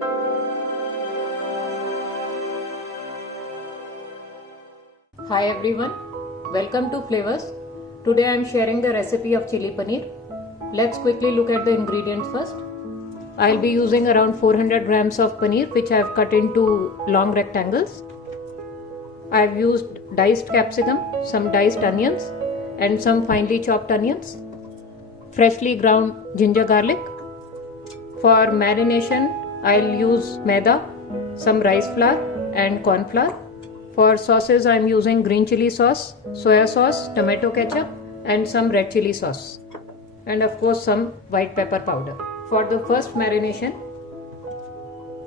Hi everyone, welcome to Flavors. Today I am sharing the recipe of chili paneer. Let's quickly look at the ingredients first. I'll be using around 400 grams of paneer which I have cut into long rectangles. I have used diced capsicum, some diced onions and some finely chopped onions. Freshly ground ginger garlic. For marination, I'll use maida, some rice flour and corn flour. For sauces, I am using green chili sauce, soya sauce, tomato ketchup and some red chili sauce. And of course some white pepper powder. For the first marination,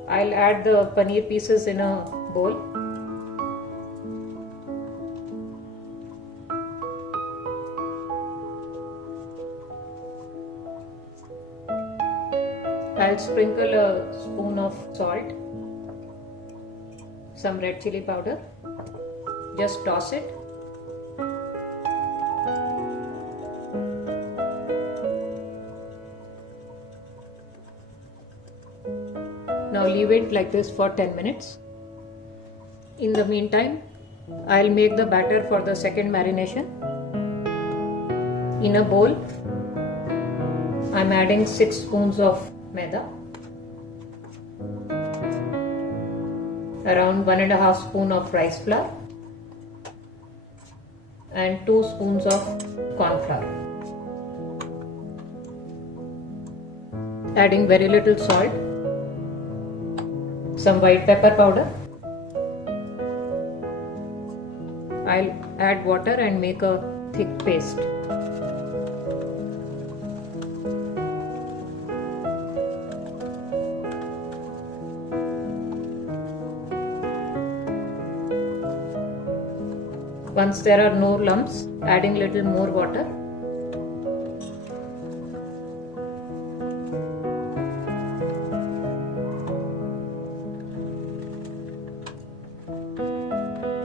I'll add the paneer pieces in a bowl. I'll sprinkle a spoon of salt, some red chili powder. Just toss it. Now leave it like this for 10 minutes. In the meantime, I'll make the batter for the second marination. In a bowl, I'm adding 6 spoons of maida, around 1.5 spoon of rice flour and 2 spoons of corn flour. Adding very little salt, some white pepper powder. I'll add water and make a thick paste. Once there are no lumps, adding little more water.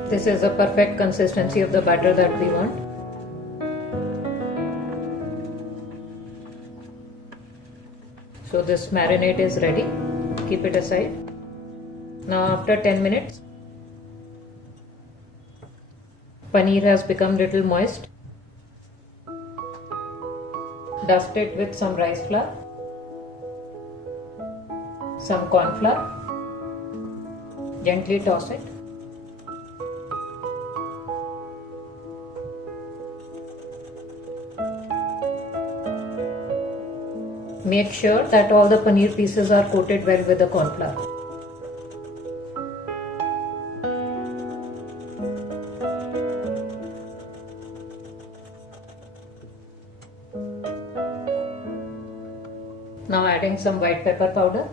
This is the perfect consistency of the batter that we want. So this marinade is ready. Keep it aside. Now after 10 minutes, paneer has become little moist. Dust it with some rice flour, some corn flour. Gently toss it. Make sure that all the paneer pieces are coated well with the corn flour. Now adding some white pepper powder.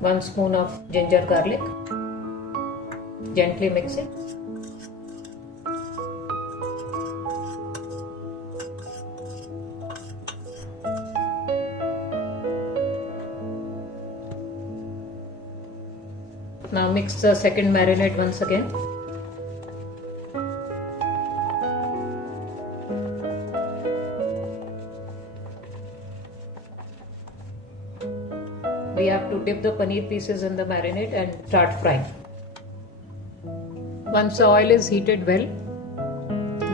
One spoon of ginger garlic. Gently mix it. Now mix the second marinade once again. We have to dip the paneer pieces in the marinade and start frying. Once the oil is heated well,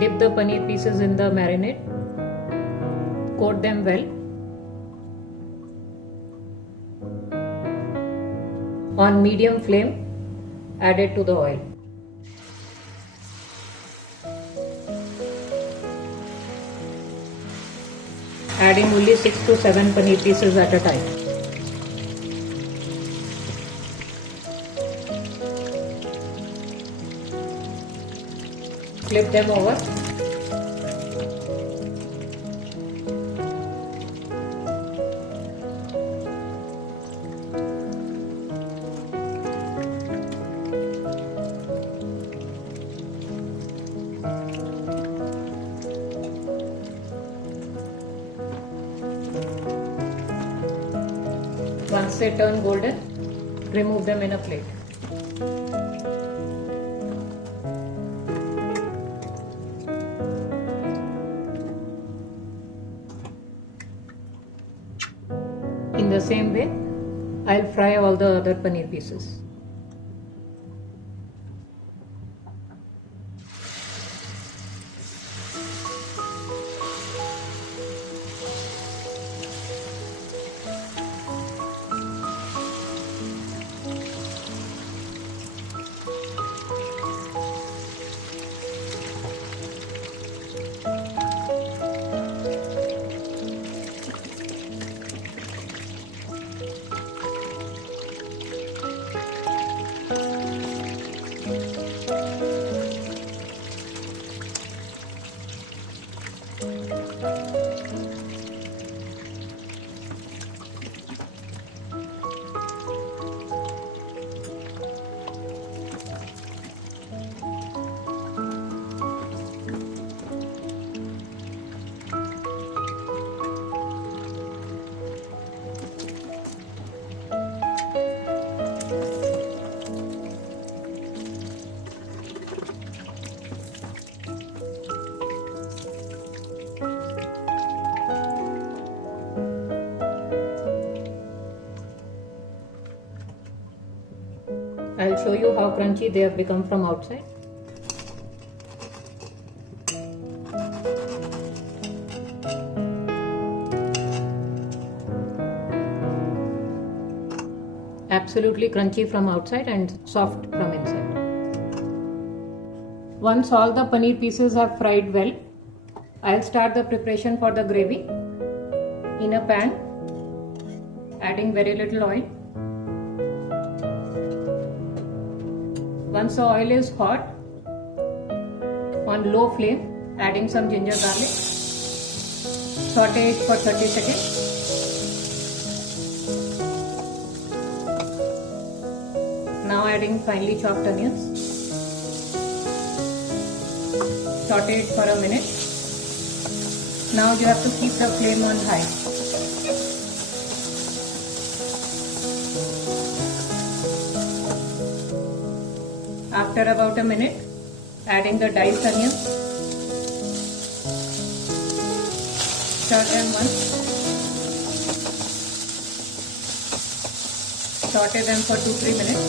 dip the paneer pieces in the marinade, coat them well. On medium flame, add it to the oil. Adding only 6 to 7 paneer pieces at a time. Flip them over. Once they turn golden, remove them in a plate. the same way, I'll fry all the other paneer pieces. I'll show you how crunchy they have become from outside. Absolutely crunchy from outside and soft from inside. Once all the paneer pieces have fried well, I'll start the preparation for the gravy. In a pan, adding very little oil. Once the oil is hot, on low flame, adding some ginger garlic. Saute it for 30 seconds. Now adding finely chopped onions. Saute it for a minute. Now you have to keep the flame on high. After about a minute, adding the diced onions. Stir them once. Saute them for 2-3 minutes.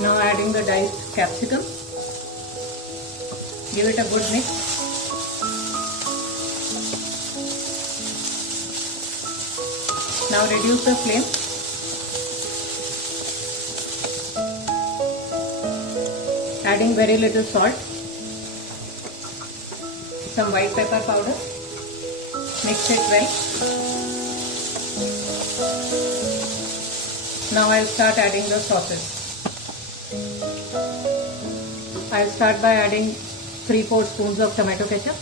Now adding the diced capsicum. Give it a good mix. Now reduce the flame. Adding very little salt. Some white pepper powder. Mix it well. Now I'll start adding the sauces. I'll start by adding 3-4 spoons of tomato ketchup.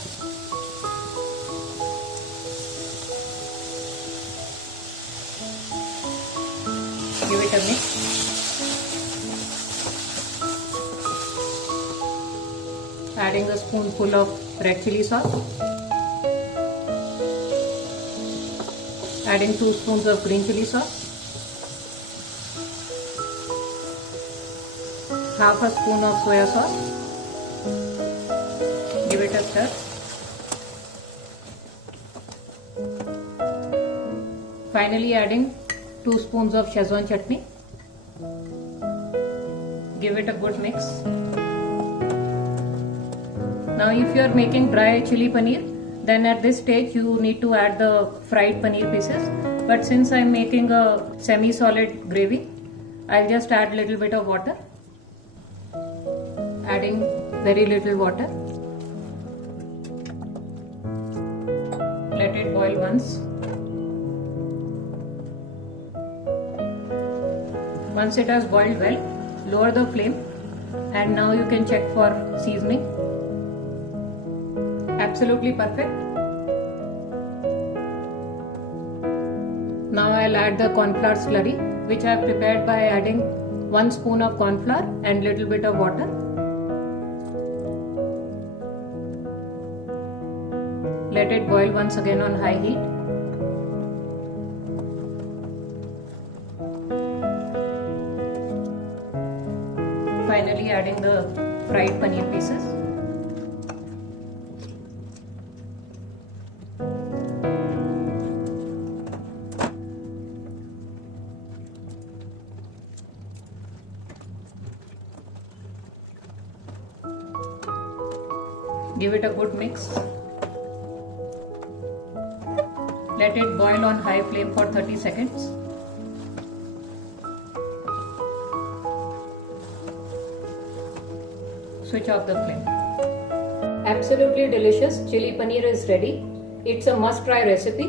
Give it a mix. Adding a spoonful of red chili sauce. Adding 2 spoons of green chili sauce. Half a spoon of soya sauce. Give it a stir. Finally adding 2 spoons of Szechuan chutney. Give it a good mix. Now if you are making dry chili paneer, then at this stage you need to add the fried paneer pieces. But since I am making a semi-solid gravy, I'll just add little bit of water. Adding very little water. Let it boil once. Once it has boiled well, lower the flame and now you can check for seasoning. Absolutely perfect. Now I'll add the corn flour slurry, which I have prepared by adding 1 spoon of corn flour and little bit of water. Let it boil once again on high heat. finally adding the fried paneer pieces. Give it a good mix. Let it boil on high flame for 30 seconds. Switch off the flame. Absolutely delicious chili paneer is ready. It's a must try recipe,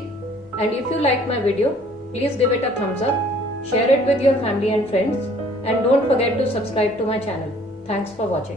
and if you like my video, please give it a thumbs up, share it with your family and friends, and don't forget to subscribe to my channel. Thanks for watching.